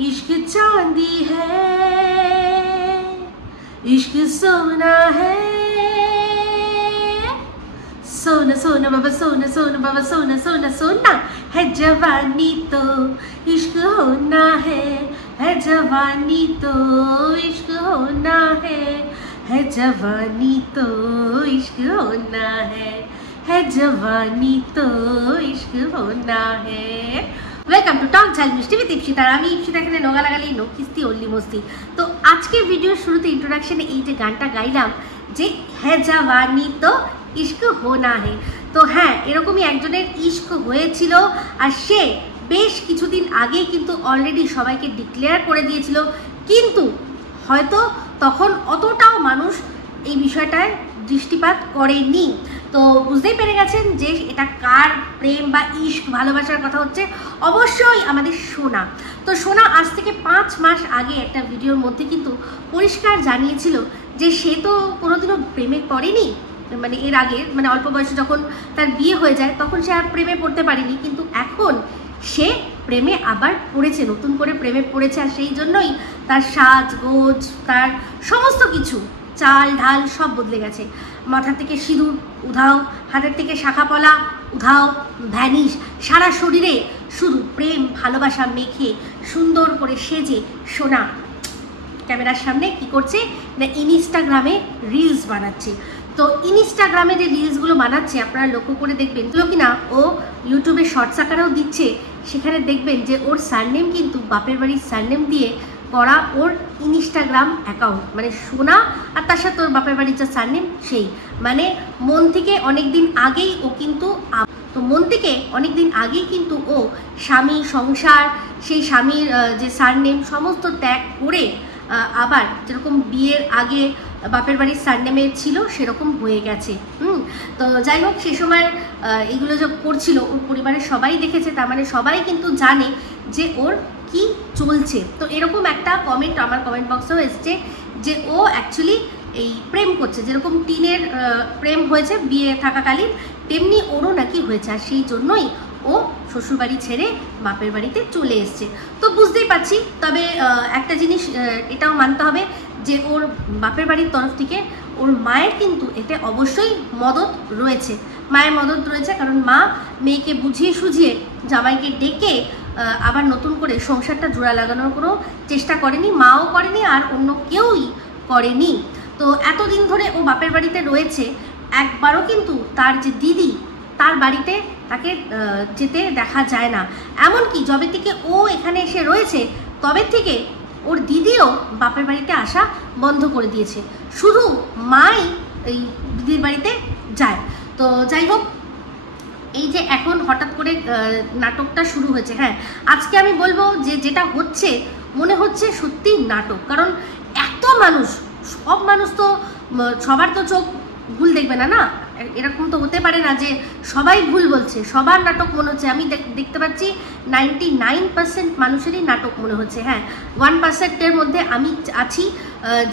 इश्क चांदी है, इश्क सोना है, सोना सोना बाबा सोना सोना बाबा सोना सोना सोना है जवानी तो इश्क होना है जवानी तो इश्क होना है जवानी तो इश्क होना है जवानी तो इश्क होना है। वेलकम टू टॉक झाल मिष्टी विद इप्सिता। আমি ইপসিতা, এখানে নোগা লাগালেই নো কিস্তি ওনলি মস্তি। তো আজকে ভিডিওর শুরুতে ইন্ট্রোডাকশনে এই যে গানটা গাইলাম যে হ্যাঁ জাওয়ানি তো ইশক হোনা হে, তো হ্যাঁ এরকমই একজনের ইশক হয়েছিল আর সে বেশ কিছুদিন আগে কিন্তু অলরেডি সবাইকে ডিক্লেয়ার করে দিয়েছিল, কিন্তু হয়তো তখন অতটাও মানুষ এই বিষয়টায় দৃষ্টিপাত করেনি। তো বুঝতেই পেরে গেছেন যে এটা কার প্রেম বা ইশক ভালোবাসার কথা হচ্ছে, অবশ্যই আমাদের সোনা। তো সোনা আজ থেকে 5 মাস আগে একটা ভিডিওর মধ্যে কিন্তু পরিষ্কার জানিয়েছিল যে সে তো কোনোদিনও প্রেমে পড়েনি, মানে এর আগে মানে অল্প বয়সে যখন তার বিয়ে হয়ে যায় তখন সে আর প্রেমে পড়তে পারেনি, কিন্তু এখন সে প্রেমে আবার পড়েছে, নতুন করে প্রেমে পড়েছে। আর সেই জন্যই তার সাজগোজ, তার সমস্ত কিছু চাল ঢাল সব বদলে গেছে। মাথা থেকে সিঁদুর উধাও, হাতের থেকে শাখাপলা উধাও, ভ্যানিশ, সারা শরীরে শুধু প্রেম ভালোবাসা মেখে সুন্দর করে সেজে সোনা ক্যামেরার সামনে কি করছে না ইনস্টাগ্রামে রিলস বানাচ্ছে। তো ইনস্টাগ্রামে যে রিলসগুলো বানাচ্ছে আপনারা লক্ষ্য করে দেখবেন, এগুলো কিনা ও ইউটিউবে শর্টস আকারেও দিচ্ছে, সেখানে দেখবেন যে ওর সারনেম কিন্তু বাপের বাড়ির সারনেম দিয়ে করা ওর ইনস্টাগ্রাম অ্যাকাউন্ট, মানে সোনা আর তার সাথে ওর বাপের বাড়ির যে সারনেম সেই, মানে মন থেকে অনেক দিন আগেই ও কিন্তু ও স্বামী সংসার, সেই স্বামীর যে সারনেম সমস্ত ত্যাগ করে আবার যেরকম বিয়ের আগে বাপের বাড়ির সারনেমে ছিল সেরকম হয়ে গেছে। তো যাই হোক, সে সময় এগুলো যে করছিল ওর পরিবারের সবাই দেখেছে, তার মানে সবাই কিন্তু জানে যে ওর কি চলছে। তো এরকম একটা কমেন্ট আমার কমেন্ট বক্সেও এসছে যে ও অ্যাকচুয়ালি এই প্রেম করছে, যেরকম টিনের প্রেম হয়েছে বিয়ে থাকাকালীন, তেমনি ওরও নাকি হয়েছে, আর সেই জন্যই ও শ্বশুরবাড়ি ছেড়ে বাপের বাড়িতে চলে এসছে। তো বুঝতেই পারছি, তবে একটা জিনিস এটাও মানতে হবে যে ওর বাপের বাড়ির তরফ থেকে ওর মায়ের কিন্তু এতে অবশ্যই মদত রয়েছে, মায়ের মদত রয়েছে, কারণ মা মেয়েকে বুঝিয়ে সুঝিয়ে জামাইকে ডেকে আবার নতুন করে সংসারটা জোড়া লাগানোর কোনো চেষ্টা করেনি, মাও করেনি আর অন্য কেউই করেনি। তো এতদিন ধরে ও বাপের বাড়িতে রয়েছে, একবারও কিন্তু তার যে দিদি তার বাড়িতে তাকে যেতে দেখা যায় না, এমনকি যবে থেকে ও এখানে এসে রয়েছে তবে থেকে ওর দিদিও বাপের বাড়িতে আসা বন্ধ করে দিয়েছে, শুধু মাই এই দিদির বাড়িতে যায়। তো যাই হোক, এই যে এখন হঠাৎ করে নাটকটা শুরু হয়েছে, হ্যাঁ আজকে আমি বলবো যে যেটা হচ্ছে মনে হচ্ছে সত্যি নাটক, কারণ এত মানুষ, সব মানুষ তো সবার তো চোখ ভুল দেখবে না, না এরকম তো হতে পারে না যে সবাই ভুল বলছে, সবার নাটক মনে হচ্ছে। আমি দেখতে পাচ্ছি 99% মানুষেরই নাটক মনে হচ্ছে, হ্যাঁ 1%-এর মধ্যে আমি আছি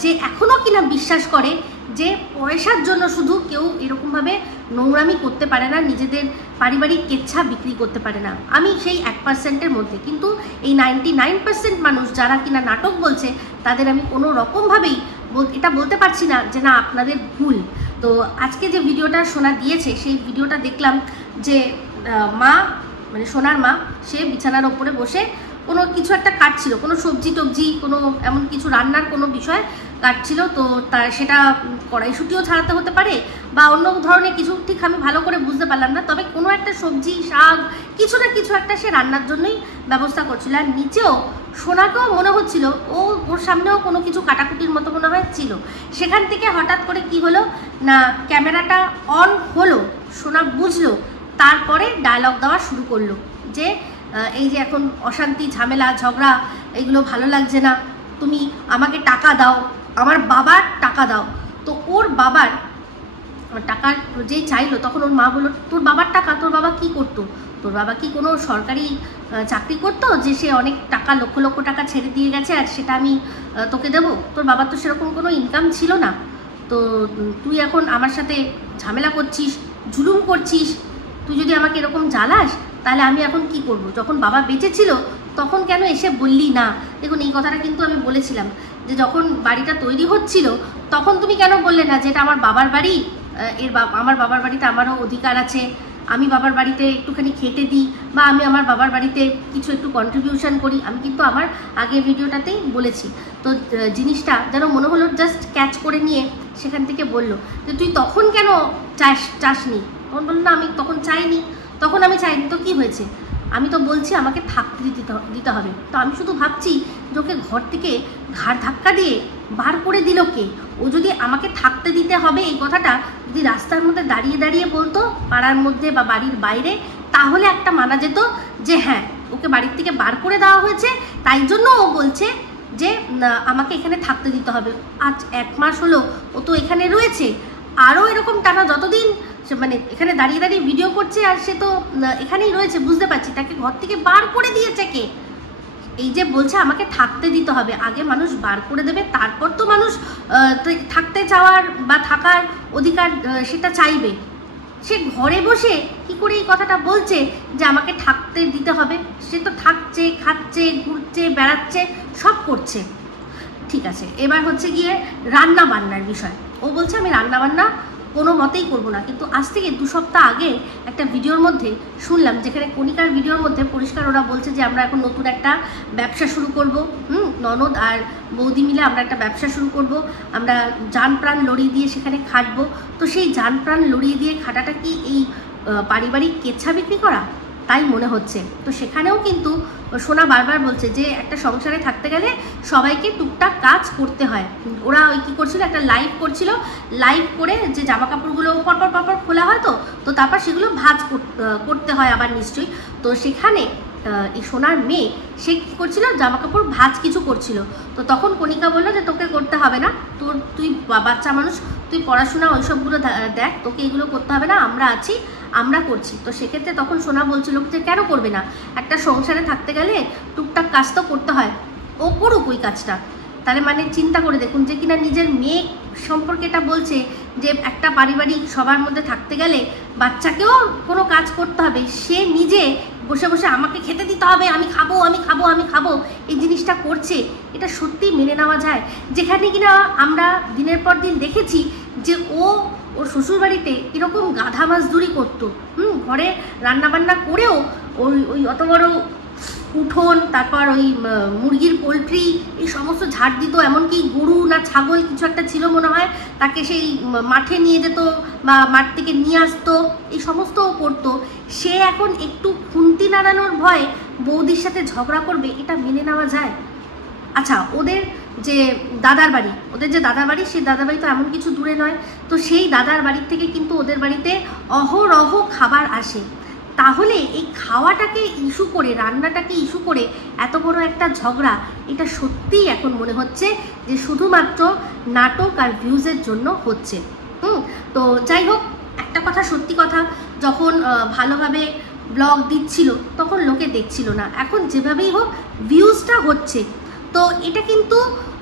যে এখনও কিনা বিশ্বাস করে যে পয়সার জন্য শুধু কেউ এরকমভাবে নোংরামি করতে পারে না, নিজেদের পারিবারিক কেচ্ছা বিক্রি করতে পারে না। আমি সেই 1%-এর মধ্যে, কিন্তু এই 99% মানুষ যারা কিনা নাটক বলছে তাদের আমি কোনো রকমভাবেই এটা বলতে পারছি না যে না আপনাদের ভুল। তো আজকে যে ভিডিওটা সোনা দিয়েছে সেই ভিডিওটা দেখলাম যে মা মানে সোনার মা সে বিছানার ওপরে বসে কোনো কিছু একটা কাটছিল, কোনো সবজি টবজি কোনো এমন কিছু রান্নার কোনো বিষয় কাটছিল। তো তার সেটা কড়াইশুঁটিও ছাড়াতে হতে পারে বা অন্য ধরনের কিছু, ঠিক আমি ভালো করে বুঝতে পারলাম না, তবে কোনো একটা সবজি শাক কিছু না কিছু একটা সে রান্নার জন্যই ব্যবস্থা করছিল। আর নিচেও সোনাকেও মনে হচ্ছিল ওর সামনেও কোনো কিছু কাটাকুটির মতো মনে হয় ছিল। সেখান থেকে হঠাৎ করে কি হলো না ক্যামেরাটা অন হলো, সোনা বুঝলো, তারপরে ডায়লগ দেওয়া শুরু করলো যে এই যে এখন অশান্তি ঝামেলা ঝগড়া এগুলো ভালো লাগছে না, তুমি আমাকে টাকা দাও, আমার বাবার টাকা দাও। তো ওর বাবার টাকা যেই চাইলো তখন ওর মা বললো তোর বাবার টাকা, তোর বাবা কি করতো, তোর বাবা কি কোনো সরকারি চাকরি করতো যে সে অনেক টাকা লক্ষ লক্ষ টাকা ছেড়ে দিয়ে গেছে আর সেটা আমি তোকে দেবো? তোর বাবার তো সেরকম কোনো ইনকাম ছিল না, তো তুই এখন আমার সাথে ঝামেলা করছিস, জুলুম করছিস, তুই যদি আমাকে এরকম জ্বালাস তাহলে আমি এখন কি করব? যখন বাবা বেঁচে ছিল তখন কেন এসে বললি না? দেখুন এই কথাটা কিন্তু আমি বলেছিলাম যে যখন বাড়িটা তৈরি হচ্ছিল তখন তুমি কেন বললে না যে এটা আমার বাবার বাড়ি, আমার বাবার বাড়িতে আমারও অধিকার আছে, আমি বাবার বাড়িতে একটুখানি খেটে দিই বা আমি আমার বাবার বাড়িতে কিছু একটু কন্ট্রিবিউশন করি। আমি কিন্তু আমার আগের ভিডিওটাতেই বলেছি। তো জিনিসটা যেন মনে হলো জাস্ট ক্যাচ করে নিয়ে সেখান থেকে বললো যে তুই তখন কেন চাসনি? তখন বললো না আমি তখন চাইনি, তো কি হয়েছে? আমি তো বলছি আমাকে থাকতে দিতে হবে। তো আমি শুধু ভাবছি যে ওকে ঘর থেকে ঘাড় ধাক্কা দিয়ে বার করে দিল কে? ও যদি আমাকে থাকতে দিতে হবে এই কথাটা যদি রাস্তার মধ্যে দাঁড়িয়ে দাঁড়িয়ে বলতো, পাড়ার মধ্যে বা বাড়ির বাইরে, তাহলে একটা মানা যেত যে হ্যাঁ ওকে বাড়ির থেকে বার করে দেওয়া হয়েছে, তাই জন্য ও বলছে যে আমাকে এখানে থাকতে দিতে হবে। আজ 1 মাস হলো ও তো এখানে রয়েছে, আরও এরকম টানা যতদিন মানে এখানে দাঁড়িয়ে দাঁড়িয়ে ভিডিও করছে আর সে তো এখানেই রয়েছে, বুঝতে পারছি। তাকে ঘর থেকে বার করে দিয়েছে কে? এই যে বলছে আমাকে থাকতে দিতে হবে, আগে মানুষ বার করে দেবে, তারপর তো মানুষ থাকতে চাওয়ার বা থাকার অধিকার সেটা চাইবে। সে ঘরে বসে কি করে এই কথাটা বলছে যে আমাকে থাকতে দিতে হবে? সে তো থাকছে, খাচ্ছে, ঘুরছে, বেড়াচ্ছে, সব করছে। ঠিক আছে, এবার হচ্ছে গিয়ে রান্না বান্নার বিষয়। ও বলছে আমি রান্না বান্না কোনো মতেই করবো না। কিন্তু আজ থেকে 2 সপ্তাহ আগে একটা ভিডিওর মধ্যে শুনলাম, যেখানে কণিকার ভিডিওর মধ্যে পরিষ্কার ওরা বলছে যে আমরা এখন নতুন একটা ব্যবসা শুরু করব, ননদ আর বৌদি মিলে আমরা একটা ব্যবসা শুরু করব, আমরা জান প্রাণ লড়িয়ে দিয়ে সেখানে খাটবো। তো সেই জান প্রাণ লড়িয়ে দিয়ে খাটাটা কি এই পারিবারিক কেচ্ছা বিক্রি করা? তাই মনে হচ্ছে। তো সেখানেও কিন্তু সোনা বারবার বলছে যে একটা সংসারে থাকতে গেলে সবাইকে টুকটাক কাজ করতে হয়। ওরা ওই কী করছিল, একটা লাইভ করছিল, লাইভ করে যে জামা কাপড়গুলো পরপর খোলা হয়, তো তারপর সেগুলো ভাঁজ করতে হয় আবার নিশ্চয়ই। তো সেখানে এই সোনার মেয়ে সে কী করছিল, জামা কাপড় ভাঁজ কিছু করছিল। তো তখন কণিকা বললো যে তোকে করতে হবে না, তুই বাচ্চা মানুষ, তুই পড়াশোনা ওইসবগুলো দেখ, তোকে এগুলো করতে হবে না, আমরা আছি, আমরা করছি। তো সেক্ষেত্রে তখন সোনা বলছিল যে কেন করবে না, একটা সংসারে থাকতে গেলে টুকটাক কাজ তো করতে হয়, ও করুক ওই কাজটা। তাহলে মানে চিন্তা করে দেখুন যে কিনা নিজের মেয়ে সম্পর্কে এটা বলছে যে একটা পারিবারিক সবার মধ্যে থাকতে গেলে বাচ্চাকেও কোনো কাজ করতে হবে, সে নিজে বসে বসে আমাকে খেতে দিতে হবে, আমি খাবো আমি খাবো আমি খাবো, এই জিনিসটা করছে। এটা সত্যি মেনে নেওয়া যায়? যেখানে কিনা আমরা দিনের পর দিন দেখেছি যে ওর শ্বশুরবাড়িতে এরকম গাধা মাছদুরি করতো, ঘরে রান্নাবান্না করেও ওই অত বড় উঠোন, তারপর ওই মুরগির পোলট্রি এই সমস্ত ঝাড় দিত, এমনকি গরু না ছাগল কিছু একটা ছিল মনে হয়, তাকে সেই মাঠে নিয়ে যেত বা মাঠ থেকে নিয়ে আসতো, এই সমস্তও করতো। সে এখন একটু খুন্তি নাড়ানোর ভয়ে বৌদির সাথে ঝগড়া করবে, এটা মেনে নেওয়া যায়? আচ্ছা, ওদের যে দাদার বাড়ি, সেই দাদার বাড়ি তো এমন কিছু দূরে নয়। তো সেই দাদার বাড়ির থেকে কিন্তু ওদের বাড়িতে অহরহ খাবার আসে। তাহলে এই খাওয়াটাকে ইস্যু করে, রান্নাটাকে ইস্যু করে এত বড় একটা ঝগড়া, এটা সত্যিই এখন মনে হচ্ছে যে শুধুমাত্র নাটক আর ভিউজের জন্য হচ্ছে। তো যাই হোক, একটা কথা সত্যি কথা, যখন ভালোভাবে ব্লগ দিচ্ছিল তখন লোকে দেখছিল না, এখন যেভাবেই হোক ভিউজটা হচ্ছে। তো এটা কিন্তু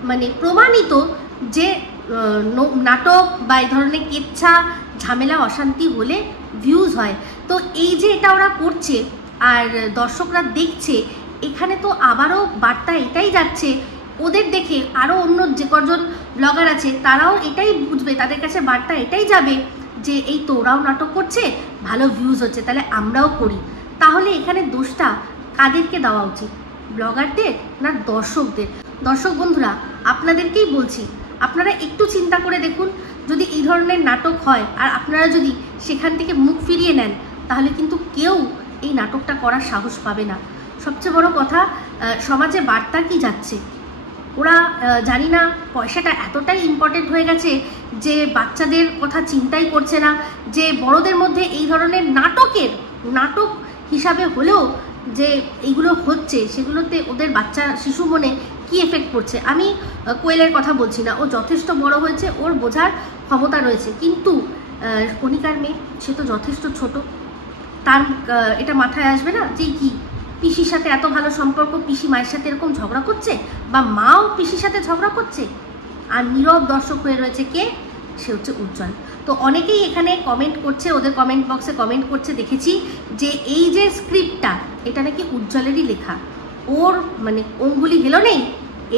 মানে প্রমাণিত যে নাটক বা এই ধরনের কেচ্ছা ঝামেলা অশান্তি হলে ভিউজ হয়। তো এই যে এটা ওরা করছে আর দর্শকরা দেখছে, এখানে তো আবারও বার্তা এটাই যাচ্ছে, ওদের দেখে আরও অন্য যে কজন ব্লগার আছে তারাও এটাই বুঝবে, তাদের কাছে বার্তা এটাই যাবে যে এই তো ওরাও নাটক করছে, ভালো ভিউজ হচ্ছে, তাহলে আমরাও করি। তাহলে এখানে দোষটা কাদেরকে দেওয়া উচিত, ব্লগারদের না দর্শকদের? দর্শক বন্ধুরা, আপনাদেরকেই বলছি, আপনারা একটু চিন্তা করে দেখুন, যদি এই ধরনের নাটক হয় আর আপনারা যদি সেখান থেকে মুখ ফিরিয়ে নেন, তাহলে কিন্তু কেউ এই নাটকটা করার সাহস পাবে না। সবচেয়ে বড় কথা, সমাজে বার্তা কি যাচ্ছে, ওরা জানি না পয়সাটা এতটাই ইম্পর্টেন্ট হয়ে গেছে যে বাচ্চাদের কথা চিন্তাই করছে না, যে বড়দের মধ্যে এই ধরনের নাটক হিসাবে হলেও যে এইগুলো হচ্ছে সেগুলোতে ওদের বাচ্চা শিশু মনে কি এফেক্ট পড়ছে। আমি কোয়েলের কথা বলছি না, ও যথেষ্ট বড় হয়েছে, ওর বোঝার ক্ষমতা রয়েছে, কিন্তু কণিকার মেয়ে সে তো যথেষ্ট ছোট, তার এটা মাথায় আসবে না যে কি পিসির সাথে এত ভালো সম্পর্ক, পিসি মায়ের সাথে এরকম ঝগড়া করছে, বা মাও পিসির সাথে ঝগড়া করছে, আর নীরব দর্শক হয়ে রয়েছে কে? সে হচ্ছে উজ্জ্বল। তো অনেকেই এখানে কমেন্ট করছে, ওদের কমেন্ট বক্সে কমেন্ট করছে, দেখেছি যে এই যে স্ক্রিপ্টটা এটা নাকি উজ্জ্বলেরই লেখা। ও ওর মানে অঙ্গুলি হেলো নেই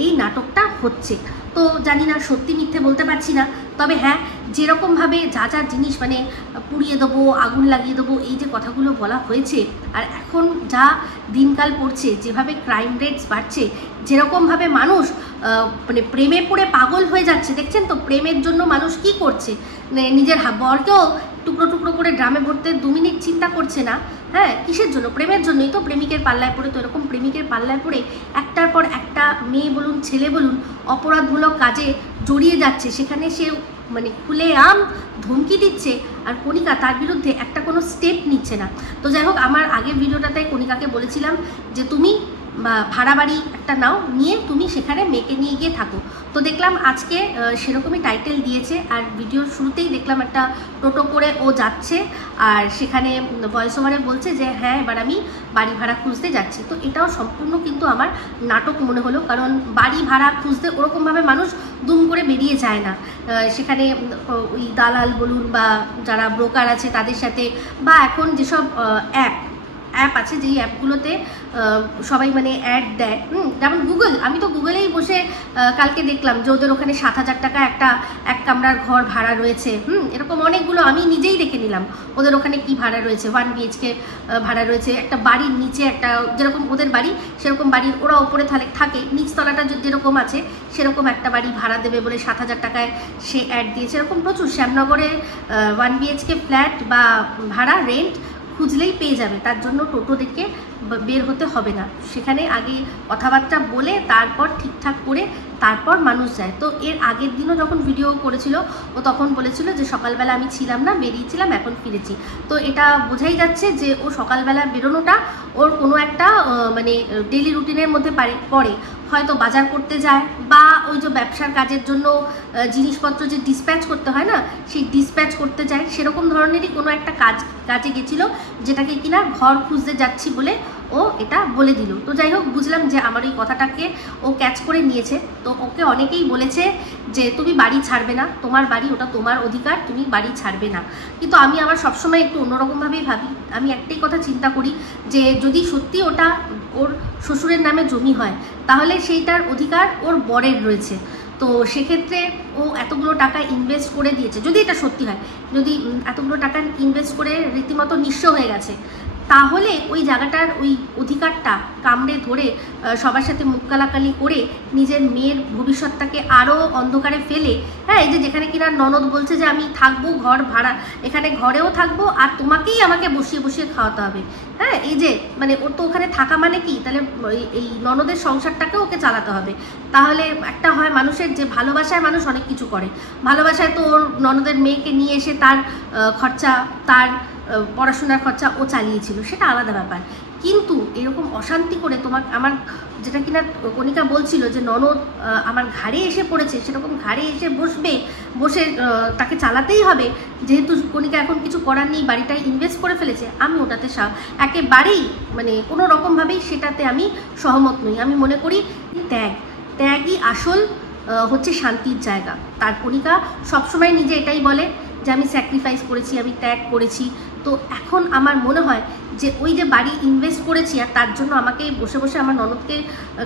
এই নাটকটা হচ্ছে। তো জানি না সত্যি মিথ্যে বলতে পারছি না, তবে হ্যাঁ যেরকমভাবে যা যা জিনিস মানে পুড়িয়ে দেবো, আগুন লাগিয়ে দেবো, এই যে কথাগুলো বলা হয়েছে, আর এখন যা দিনকাল পড়ছে, যেভাবে ক্রাইম রেটস বাড়ছে, যেরকমভাবে মানুষ মানে প্রেমে পড়ে পাগল হয়ে যাচ্ছে, দেখছেন তো প্রেমের জন্য মানুষ কি করছে, নিজের বরকেও টুকরো টুকরো করে ড্রামে ভরতে 2 মিনিট চিন্তা করছে না। হ্যাঁ কিসের জন্য? প্রেমের জন্যই তো। প্রেমিকের পাল্লায় পড়ে, তো এরকম প্রেমিকের পাল্লায় পড়ে একটার পর একটা মেয়ে বলুন ছেলে বলুন অপরাধমূলক কাজে জড়িয়ে যাচ্ছে, সেখানে সে মানে খুলেআম ধমকি দিচ্ছে, আর কণিকা তার বিরুদ্ধে একটা কোনো স্টেপ নিচ্ছে না। তো যাই হোক, আমার আগের ভিডিওটাতে কণিকাকে বলেছিলাম যে তুমি ভাড়া বাড়ি একটা নাও, নিয়ে তুমি সেখানে মেয়েকে নিয়ে গিয়ে থাকো। তো দেখলাম আজকে সেরকমই টাইটেল দিয়েছে, আর ভিডিওর শুরুতেই দেখলাম একটা টোটো করে ও যাচ্ছে, আর সেখানে ভয়েস ওভারে বলছে যে হ্যাঁ এবার আমি বাড়ি ভাড়া খুঁজতে যাচ্ছি। তো এটাও সম্পূর্ণ কিন্তু আমার নাটক মনে হলো, কারণ বাড়ি ভাড়া খুঁজতে ওরকমভাবে মানুষ দুম করে বেরিয়ে যায় না। সেখানে ওই দালাল বলুন বা যারা ব্রোকার আছে তাদের সাথে, বা এখন যেসব অ্যাপ আছে যেই অ্যাপগুলোতে সবাই মানে অ্যাড দেয়, যেমন গুগল। আমি তো গুগলেই বসে কালকে দেখলাম যে ওদের ওখানে 7,000 টাকা একটা 1 কামরার ঘর ভাড়া রয়েছে। এরকম অনেকগুলো আমি নিজেই দেখে নিলাম ওদের ওখানে কি ভাড়া রয়েছে। 1 BHK ভাড়া রয়েছে, একটা বাড়ির নিচে একটা, যেরকম ওদের বাড়ি সেরকম বাড়ির ওরা ওপরে থাকে, নিচতলাটা যেরকম আছে সেরকম একটা বাড়ি ভাড়া দেবে বলে 7,000 টাকায় সে অ্যাড দিয়েছে। এরকম প্রচুর শ্যামনগরে 1 BHK ফ্ল্যাট বা ভাড়া রেন্ট খুঁজলেই পেয়ে যাবে, তার জন্য টোটো দেখে বের হতে হবে না। সেখানে আগে কথাবার্তা বলে তারপর ঠিকঠাক করে তারপর মানুষ যায়। তো এর আগের দিনও যখন ভিডিও করেছিল ও তখন বলেছিল যে সকালবেলা আমি ছিলাম না, বেরিয়েছিলাম, এখন ফিরেছি। তো এটা বোঝাই যাচ্ছে যে ও সকালবেলা বেরোনোটা ওর কোনো একটা মানে ডেলি রুটিনের মধ্যে পড়ে। হয়তো বাজার করতে যায়, বা ওই যে ব্যবসার কাজের জন্য জিনিসপত্র যে ডিসপ্যাচ করতে হয় না, সেই ডিসপ্যাচ করতে যায়, সেরকম ধরনেরই কোনো একটা কাজে গেছিলো, যেটাকে কিনা ঘর খুঁজতে যাচ্ছি বলে ও এটা বলে দিল। তো যাই হোক, বুঝলাম যে আমার এই কথাটাকে ও ক্যাচ করে নিয়েছে। তো ওকে অনেকেই বলেছে যে তুমি বাড়ি ছাড়বে না, তোমার বাড়ি, ওটা তোমার অধিকার, তুমি বাড়ি ছাড়বে না। কিন্তু আমি আবার সবসময় একটু অন্যরকমভাবেই ভাবি। আমি একটাই কথা চিন্তা করি যে যদি সত্যি ওটা ওর শ্বশুরের নামে জমি হয়, তাহলে সেইটার অধিকার ওর বরের রয়েছে। তো সেক্ষেত্রে ও এতগুলো টাকা ইনভেস্ট করে দিয়েছে, যদি এটা সত্যি হয়, যদি এতগুলো টাকা ইনভেস্ট করে রীতিমতো নিঃস্ব হয়ে গেছে, তাহলে ওই জায়গাটার ওই অধিকারটা কামড়ে ধরে সবার সাথে মুখ কালাকালি করে নিজের মেয়ের ভবিষ্যৎটাকে আরও অন্ধকারে ফেলে, হ্যাঁ এই যে যেখানে কিনা ননদ বলছে যে আমি থাকবো ঘর ভাড়া, এখানে ঘরেও থাকবো আর তোমাকেই আমাকে বসিয়ে বসিয়ে খাওয়াতে হবে। হ্যাঁ এই যে মানে ওর তো ওখানে থাকা মানে কি, তাহলে এই ননদের সংসারটাকে ওকে চালাতে হবে। তাহলে একটা হয় মানুষের যে ভালোবাসায় মানুষ অনেক কিছু করে, ভালোবাসায় তো ওর ননদের মেয়েকে নিয়ে এসে তার খরচা, তার পড়াশোনার খরচা ও চালিয়েছিল, সেটা আলাদা ব্যাপার। কিন্তু এরকম অশান্তি করে আমার যেটা কিনা কণিকা বলছিল যে ননদ আমার ঘাড়ে এসে পড়েছে, সেরকম ঘাড়ে এসে বসে তাকে চালাতেই হবে, যেহেতু কণিকা এখন কিছু করার নেই, বাড়িটায় ইনভেস্ট করে ফেলেছে। আমি ওটাতে একেবারেই মানে কোনো রকমভাবেই সেটাতে আমি সহমত নই। আমি মনে করি ত্যাগই আসল হচ্ছে শান্তির জায়গা। তার কণিকা সবসময় নিজে এটাই বলে যে আমি স্যাক্রিফাইস করেছি, আমি ত্যাগ করেছি। তো এখন আমার মনে হয় যে ওই যে বাড়ি ইনভেস্ট করেছি আর তার জন্য আমাকে বসে বসে আমার ননদকে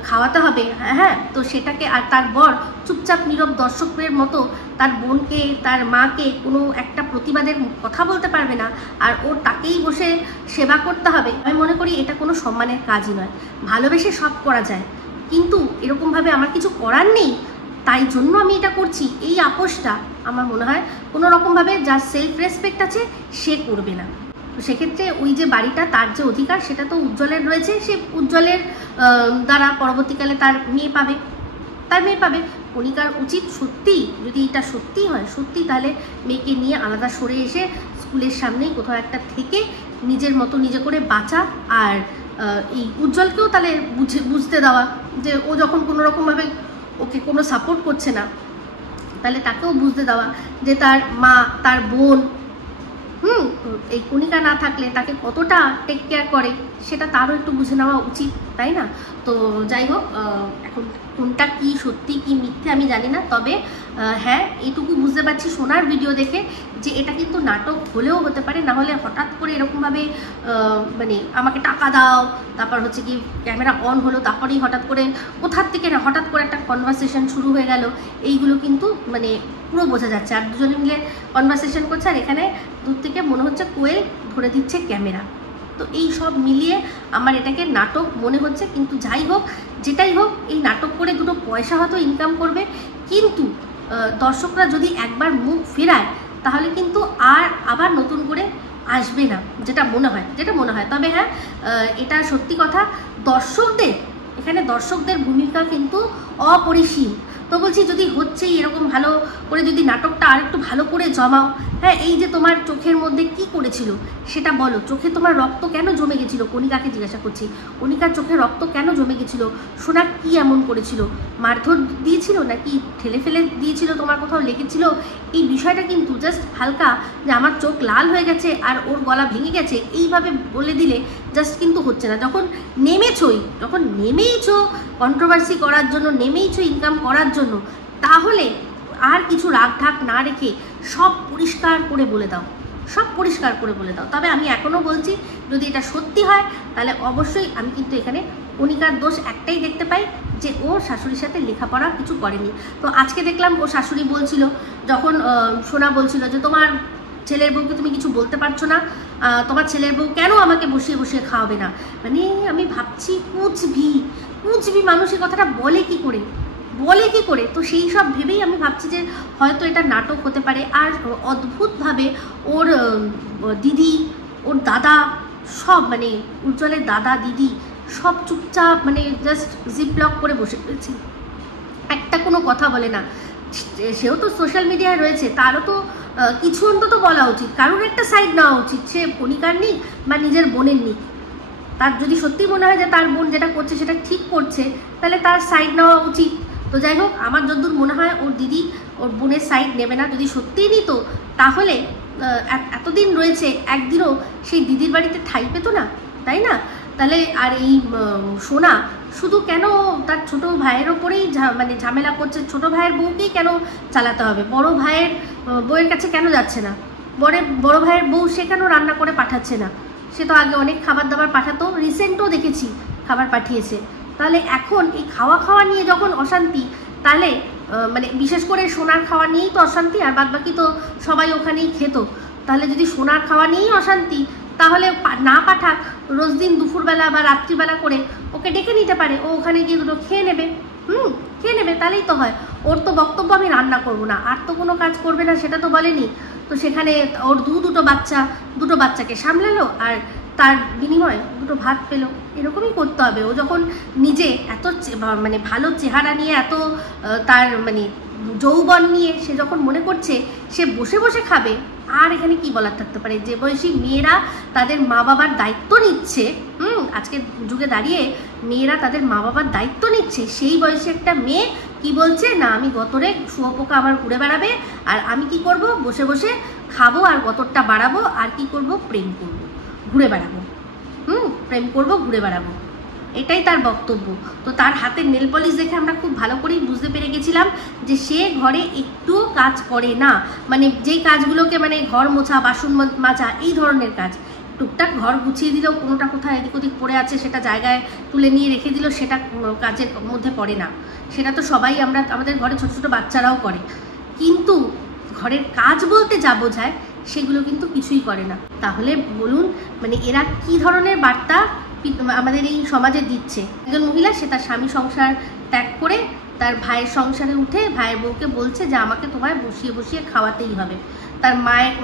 খাওয়াতে হবে, হ্যাঁ তো সেটাকে, আর তার বর চুপচাপ নীরব দর্শকের মতো তার বোনকে, তার মাকে কোনো একটা প্রতিবাদের কথা বলতে পারবে না, আর ও তাকেই বসে সেবা করতে হবে। আমি মনে করি এটা কোনো সম্মানের কাজই নয়। ভালোবেসে সব করা যায়, কিন্তু এরকমভাবে আমার কিছু করার নেই তাই জন্য আমি এটা করছি, এই আপোষটা আমার মনে হয় কোনো রকমভাবে যার সেলফ রেসপেক্ট আছে সে করবে না। তো সেক্ষেত্রে ওই যে বাড়িটা, তার যে অধিকার, সেটা তো উজ্জ্বলের রয়েছে, সে উজ্জ্বলের দ্বারা পরবর্তীকালে তার মেয়ে পাবে। কণিকার উচিত সত্যি, যদি এটা সত্যি হয়, সত্যি তাহলে মেয়েকে নিয়ে আলাদা সরে এসে স্কুলের সামনেই কোথাও একটা থেকে নিজের মতো নিজে করে বাঁচা, আর এই উজ্জ্বলকেও তাহলে বুঝতে দেওয়া যে ও যখন কোনো রকমভাবে ওকে কোনো সাপোর্ট করছে না, তাহলে তাকেও বুঝতে দেওয়া যে তার মা, তার বোন এই কণিকা না থাকলে তাকে কতটা টেক কেয়ার করে, সেটা তারও একটু বুঝে নেওয়া উচিত, তাই না? তো যাই হোক, এখন কোন কোনটা কি সত্যি কি মিথ্যে আমি জানি না, তবে হ্যাঁ এটুকু বুঝতে পারছি সোনার ভিডিও দেখে যে এটা কিন্তু নাটক হলেও হতে পারে, না হলে হঠাৎ করে এরকমভাবে মানে আমাকে টাকা দাও, তারপর হচ্ছে কি ক্যামেরা অন হলো, তারপরেই হঠাৎ করে কোথার থেকে না হঠাৎ করে একটা কনভারসেশন শুরু হয়ে গেল, এইগুলো কিন্তু মানে পুরো বোঝা যাচ্ছে। আর দুজনে মিলে কনভারসেশন করছে আর এখানে দূর থেকে মনে হচ্ছে কোয়েল ধরে দিচ্ছে ক্যামেরা। তো এই সব মিলিয়ে আমার এটাকে নাটক মনে হচ্ছে। কিন্তু যাই হোক যেটাই হোক, এই নাটক করে দুটো পয়সা হয়তো ইনকাম করবে, কিন্তু দর্শকরা যদি একবার মুখ ফেরায় তাহলে কিন্তু আর আবার নতুন করে আসবে না, যেটা মনে হয়। তবে হ্যাঁ এটা সত্যি কথা, দর্শকদের ভূমিকা কিন্তু অপরিসীম। তো বলছি যদি হচ্ছেই এরকম ভালো করে যদি নাটকটা আর একটু ভালো করে জমাও, হ্যাঁ এই যে তোমার চোখের মধ্যে কি করেছিল সেটা বলো, চোখে তোমার রক্ত কেন জমে গেছিল, কণিকাকে জিজ্ঞাসা করছি, কণিকার চোখে রক্ত কেন জমে গেছিল, সোনা কি এমন করেছিল, মারধর দিয়েছিল নাকি ঠেলে ফেলে দিয়েছিল, তোমার কোথাও লেগেছিল, এই বিষয়টা কিন্তু জাস্ট হালকা যে আমার চোখ লাল হয়ে গেছে আর ওর গলা ভেঙে গেছে এইভাবে বলে দিলে জাস্ট কিন্তু হচ্ছে না। যখন নেমেইছো কন্ট্রোভার্সি করার জন্য, নেমেইছো ইনকাম করার জন্য, তাহলে আর কিছু রাগ ঢাক না রেখে সব পরিষ্কার করে বলে দাও। তবে আমি এখনও বলছি যদি এটা সত্যি হয় তাহলে অবশ্যই আমি কিন্তু এখানে কণিকার দোষ একটাই দেখতে পাই, যে ও শাশুড়ির সাথে লেখাপড়া কিছু করেনি। তো আজকে দেখলাম ও শাশুড়ি বলছিল, যখন সোনা বলছিল যে তোমার ছেলের বউকে তুমি কিছু বলতে পারছো না, তোমার ছেলের বউ কেন আমাকে বসিয়ে বসিয়ে খাওয়াবে না, মানে আমি ভাবছি কুচবি মানুষ এই কথাটা বলে কি করে। তো সেই সব ভেবেই আমি ভাবছি যে হয়তো এটা নাটক হতে পারে। আর অদ্ভুতভাবে ওর দিদি, ওর দাদা, সব মানে উজ্জ্বলের দাদা দিদি সব চুপচাপ মানে জাস্ট জিপলক করে বসে রয়েছে, একটা কোনো কথা বলে না। সেও তো সোশ্যাল মিডিয়ায় রয়েছে, তারও তো কিছু অন্তত বলা উচিত, কারোর একটা সাইড নেওয়া উচিত, সে কণিকার নিক বা নিজের বোনের নিক। তার যদি সত্যি মনে হয় যে তার বোন যেটা করছে সেটা ঠিক করছে, তাহলে তার সাইড নেওয়া উচিত। তো যাই হোক, আমার যতদূর মনে হয় ওর দিদি ওর বোনের সাইড নেবে না। যদি সত্যিই নিত তাহলে এতদিন রয়েছে একদিনও সেই দিদির বাড়িতে ঠাঁই পেতো না, তাই না? তাহলে আর এই সোনা শুধু কেন তার ছোট ভাইয়ের ওপরেই মানে ঝামেলা করছে, ছোট ভাইয়ের বউকেই কেন চালাতে হবে, বড় ভাইয়ের বউয়ের কাছে কেন যাচ্ছে না, বড় ভাইয়ের বউ সে কেন রান্না করে পাঠাচ্ছে না? সে তো আগে অনেক খাবার দাবার পাঠাতো, রিসেন্টও দেখেছি খাবার পাঠিয়েছে। তাহলে এখন এই খাওয়া নিয়ে যখন অশান্তি, তাহলে মানে বিশেষ করে সোনার খাওয়া নিয়েই তো অশান্তি, আর বাদ বাকি তো সবাই ওখানেই খেত। তাহলে যদি সোনার খাওয়া নিয়েই অশান্তি, তাহলে না পাঠাক, রোজ দিন দুপুরবেলা বা রাত্রিবেলা করে ওকে ডেকে নিতে পারে, ও ওখানে গিয়ে দুটো খেয়ে নেবে, তাহলেই তো হয়। ওর তো বক্তব্য আমি রান্না করব না, আর তো কোনো কাজ করবে না সেটা তো বলেনি। তো সেখানে ওর দুটো বাচ্চাকে সামলালো আর তার বিনিময়ে দুটো ভাত পেলো, এরকমই করতে হবে। ও যখন নিজে এত মানে ভালো চেহারা নিয়ে, এত তার মানে যৌবন নিয়ে সে যখন মনে করছে সে বসে বসে খাবে, আর এখানে কি বলার থাকতে পারে? যে বয়সী মেয়েরা তাদের মা বাবার দায়িত্ব নিচ্ছে, আজকের যুগে দাঁড়িয়ে মেয়েরা তাদের মা বাবার দায়িত্ব নিচ্ছে, সেই বয়সে একটা মেয়ে কি বলছে না আমি গতরে শুয়োপোকা আমার ঘুরে বেড়াবে, আর আমি কি করব বসে বসে খাবো আর গতরটা বাড়াবো, আর কি করব প্রেম করব ঘুরে বেড়াবো, এটাই তার বক্তব্য। তো তার হাতের নেল পলিশ দেখে আমরা খুব ভালো করেই বুঝতে পেরে গেছিলাম যে সে ঘরে একটুও কাজ করে না, মানে যেই কাজগুলোকে মানে ঘর মোছা, বাসন মাজা, এই ধরনের কাজ, টুকটাক ঘর গুছিয়ে দিলেও কোনোটা কোথায় এদিক ওদিক পড়ে আছে সেটা জায়গায় তুলে নিয়ে রেখে দিল, সেটা কাজের মধ্যে পড়ে না। সেটা তো সবাই আমাদের ঘরে ছোটো ছোটো বাচ্চারাও করে, কিন্তু ঘরের কাজ বলতে যা বোঝায় সেগুলো কিন্তু কিছুই করে না। তাহলে বলুন মানে এরা কি ধরনের বার্তা আমাদের এই সমাজে দিচ্ছে? একজন মহিলা সে তার স্বামী সংসার ত্যাগ করে তার ভাইয়ের সংসারে উঠে ভাইয়ের বউকে বলছে যে আমাকে তোমায় বসিয়ে বসিয়ে খাওয়াতেই হবে। তার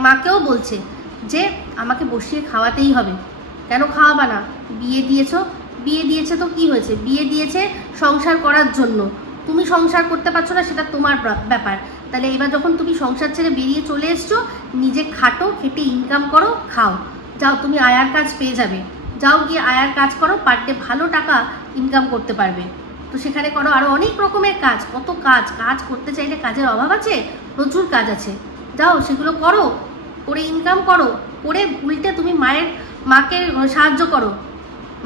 মাকেও বলছে যে আমাকে বসিয়ে খাওয়াতেই হবে, কেন খাওয়াবা না? বিয়ে দিয়েছে তো কি হয়েছে? বিয়ে দিয়েছে সংসার করার জন্য, তুমি সংসার করতে পারছো না সেটা তোমার ব্যাপার। তাহলে এবার যখন তুমি সংসার ছেড়ে বেরিয়ে চলে এসছো, নিজে খাটো, খেটে ইনকাম করো, খাও, যাও তুমি আয়ার কাজ পেয়ে যাবে, যাও গিয়ে আয়ার কাজ করো, পার ডে ভালো টাকা ইনকাম করতে পারবে। তো সেখানে করো আরও অনেক রকমের কাজ, কত কাজ করতে চাইলে কাজের অভাব আছে? প্রচুর কাজ আছে, যাও সেগুলো করো, করে ইনকাম করো, করে উল্টে তুমি মাকে সাহায্য করো,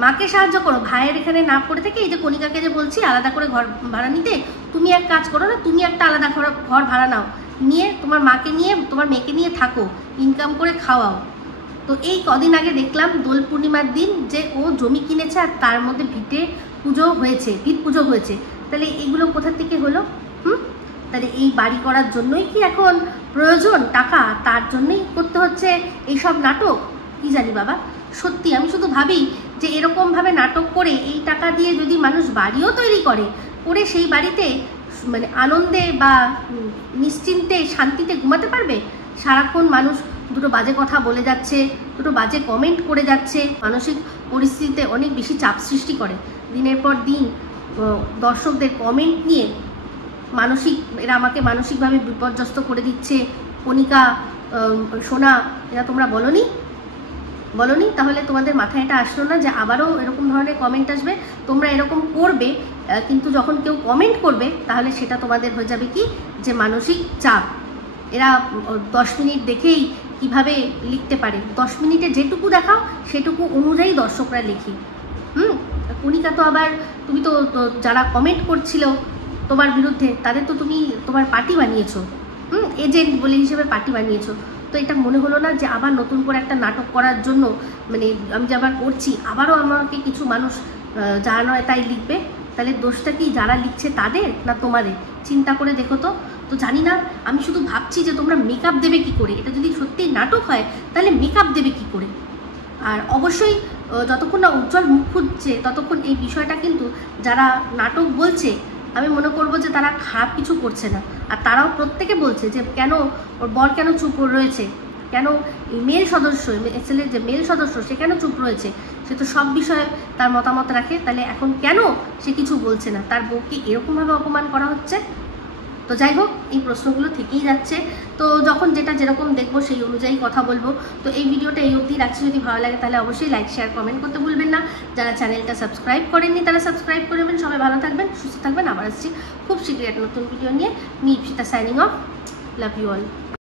মাকে সাহায্য করো, ভাইয়ের এখানে না পড়ে থেকে এই যে কণিকাকে যে বলছি আলাদা করে ঘর ভাড়া নিতে, তুমি এক কাজ করো না, তুমি একটা আলাদা ঘর ভাড়া নাও, নিয়ে তোমার মাকে নিয়ে তোমার মেয়েকে নিয়ে থাকো, ইনকাম করে খাওয়াও। তো এই কদিন আগে দেখলাম দোল পূর্ণিমার দিন যে ও জমি কিনেছে আর তার মধ্যে ভিত পুজো হয়েছে। তাহলে এইগুলো কোথা থেকে হলো? তাহলে এই বাড়ি করার জন্যই কি এখন প্রয়োজন টাকা? তার জন্যই করতে হচ্ছে এইসব নাটক? কি জানি বাবা। সত্যি আমি শুধু ভাবি যে এরকমভাবে নাটক করে এই টাকা দিয়ে যদি মানুষ বাড়িও তৈরি করে সেই বাড়িতে মানে আনন্দে বা নিশ্চিন্তে শান্তিতে ঘুমাতে পারবে? সারাক্ষণ মানুষ দুটো বাজে কথা বলে যাচ্ছে, দুটো বাজে কমেন্ট করে যাচ্ছে, মানসিক পরিস্থিতিতে অনেক বেশি চাপ সৃষ্টি করে। দিনের পর দিন দর্শকদের কমেন্ট নিয়ে এরা আমাকে মানসিকভাবে বিপর্যস্ত করে দিচ্ছে। কণিকা, সোনা, এরা তোমরা বলনি? তাহলে তোমাদের মাথায় এটা আসলো না যে আবারও এরকম ধরনের কমেন্ট আসবে? তোমরা এরকম করবে, কিন্তু যখন কেউ কমেন্ট করবে তাহলে সেটা তোমাদের হয়ে যাবে কি যে মানসিক চাপ। এরা 10 মিনিট দেখেই কিভাবে লিখতে পারে, 10 মিনিটে যেটুকু দেখাও সেটুকু অনুযায়ী দর্শকরা লেখে। কণিকা তো আবার তুমি তো যারা কমেন্ট করছিল তোমার বিরুদ্ধে তাদের তো তুমি তোমার পার্টি বানিয়েছো, এজেন্ট বলে হিসেবে পার্টি বানিয়েছো। তো এটা মনে হলো না যে আবার নতুন করে একটা নাটক করার জন্য মানে আমি যে আবার করছি আবারও আমাকে কিছু মানুষ যা নয় তাই লিখবে? তাহলে দোষটা কি যারা লিখছে তাদের না তোমাদের? চিন্তা করে দেখো তো। তো জানি না, আমি শুধু ভাবছি যে তোমরা মেকআপ দেবে কি করে? এটা যদি সত্যিই নাটক হয় তাহলে মেকআপ দেবে কি করে? আর অবশ্যই যতক্ষণ না উজ্জ্বল মুখ খুঁজছে ততক্ষণ এই বিষয়টা কিন্তু যারা নাটক বলছে আমি মনে করবো যে তারা খারাপ কিছু করছে না। আর তারাও প্রত্যেকে বলছে যে কেন ওর বর কেন চুপ রয়েছে, কেন মেল সদস্য ছেলের যে মেল সদস্য সে কেন চুপ রয়েছে? সে তো সব বিষয়ে তার মতামত রাখে, তাহলে এখন কেন সে কিছু বলছে না? তার বউকে এরকমভাবে অপমান করা হচ্ছে। তো যাই হোক, এই প্রশ্নগুলো থেকেই যাচ্ছে। তো যখন যেটা যেরকম দেখবো সেই অনুযায়ী কথা বলবো। তো এই ভিডিওটা এই অবধি রাখছি, যদি ভালো লাগে তাহলে অবশ্যই লাইক শেয়ার কমেন্ট করতে ভুলবেন না। যারা চ্যানেলটা সাবস্ক্রাইব করেননি তারা সাবস্ক্রাইব করে নেবেন। সবাই ভালো থাকবেন, সুস্থ থাকবেন। আবার আসছি খুব শীঘ্রই একটা নতুন ভিডিও নিয়ে। Me Ipsita signing off. Love you all.